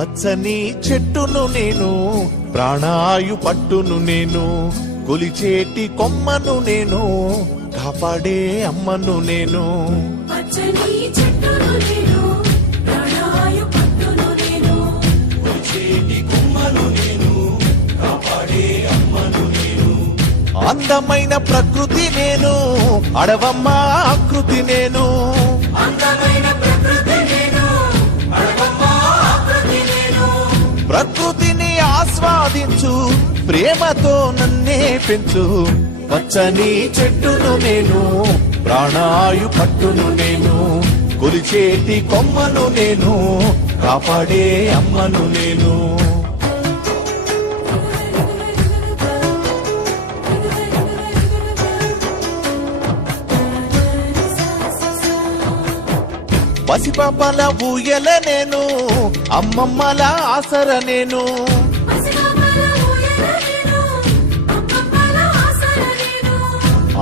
పచ్చని చెట్టును నేను ప్రాణాయు పట్టును నేను కొలిచేటి కొమ్మను నేను కాపాడే అమ్మను నేను. పచ్చని చెట్టును నేను ప్రాణాయు పట్టును నేను అందమైన ప్రకృతి నేను అడవమ్మ ఆకృతి నేను. అందమైన ప్రకృతి ఆస్వాదించు ప్రేమతో నన్నే పెంచు. పచ్చని చెట్టును నేను ప్రాణాయు పట్టును నేను కొలిచేటి కొమ్మను నేను కాపాడే అమ్మను నేను. పసిపాపల ఊయల నేను అమ్మమ్మల ఆసర నేను.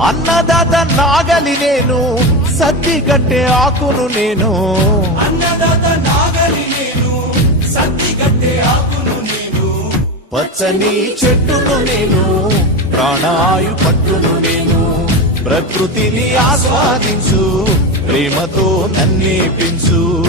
అన్నదాత నాగలి నేను సద్ది కట్టే ఆకును నేను. అన్నదాత నాగలి నేను సత్తి గట్టే ఆకును నేను. పచ్చని చెట్టును నేను ప్రాణాయు పట్టును నేను. ప్రకృతిని ఆస్వాదించు ప్రేమతో నన్నే పెంచు.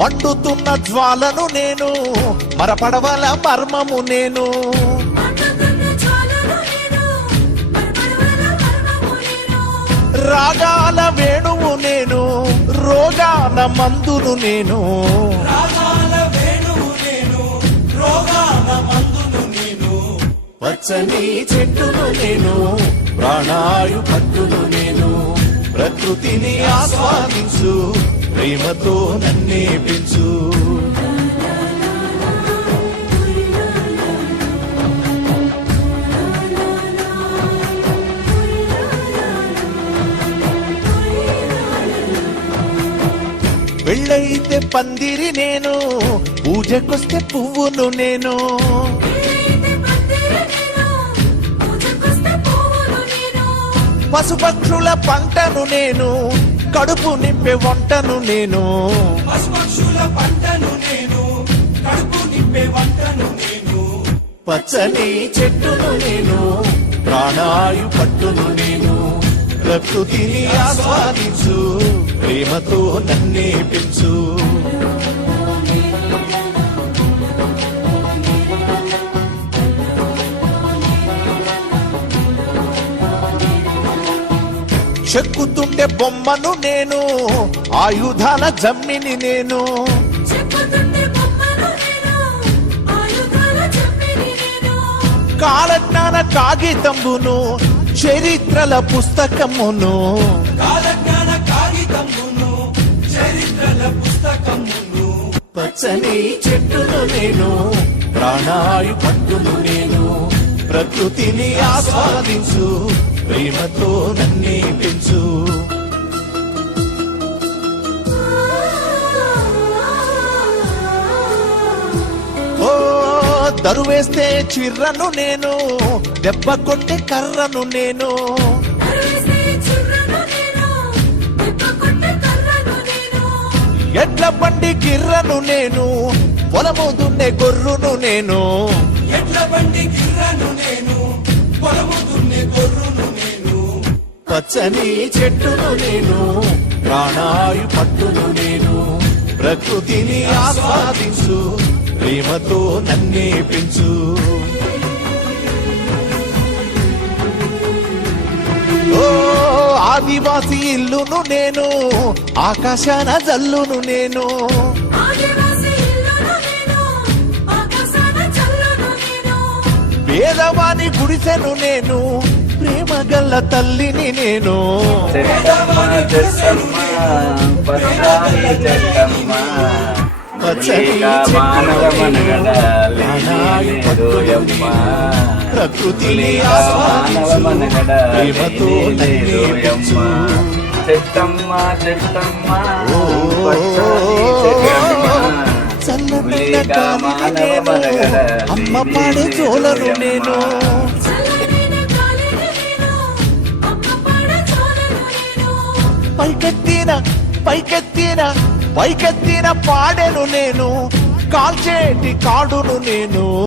మండుతున్న జ్వాలను నేను మరపడవల మర్మము నేను. వేణువు మందును రాగాల వేణువు నేను రోగాల మందును నేను. పచ్చని చెట్టును నేను ప్రాణాయు పట్టును నేను. ప్రకృతిని ఆస్వాదించు ప్రేమతో నన్నే పెంచు పెళ్ళైతే పందిరి నేను పూజకొస్తే పువ్వును నేను. పువ్వులు నేను పశుపక్షుల పంటను నేను కడుపు నింపే వంటను నేను. పశుపక్షుల పంటను నేను. కడుపు నింపే వంటను నేను. పచ్చని చెట్టును నేను ప్రాణాయు పట్టును నేను. ప్రకృతిని ఆస్వాదించు ప్రేమతో నన్నే పెంచు. చెక్కుతుంటే బొమ్మను నేను ఆయుధాల జమ్మిని నేను. చెప్పుతుంటే బొమ్మను నేను ఆయుధాల చెప్పిని నేను. కాలజ్ఞాన కాగితంబును చరిత్రల పుస్తకమును. కాలజ్ఞాన కాగితమును చరిత్రల పుస్తకమును. పచ్చని చెట్టును నేను ప్రాణాయు పట్టును నేను. ప్రకృతిని ఆస్వాదించు ప్రేమతో నన్నే పెంచు. దరువేస్తే చిర్రను నేను దెబ్బ కొట్టే కర్రను నేను. ఎడ్ల బండి కిర్రను నేను పొలము దున్నే గొర్రును నేను. ఎడ్ల బండి కిర్రను నేను. పచ్చని చెట్టును నేను ప్రాణాయు పట్టును నేను ప్రకృతిని ఆస్వాదించు ప్రేమతో నన్నే పెంచు. ఆదివాసి ఇల్లును నేను ఆకాశాన జల్లును నేను పేదవాని గుడిసెను నేను ప్రేమ గల్ల తల్లిని నేను. ప్రకృతిని ప్రేమతో చెట్టమ్మ చెట్టమ్మ అమ్మ. నేను పైకెత్తిన పైకెత్తిన పైకెత్తిన పాడెను నేను. కాల్చేటి కాడును నేను.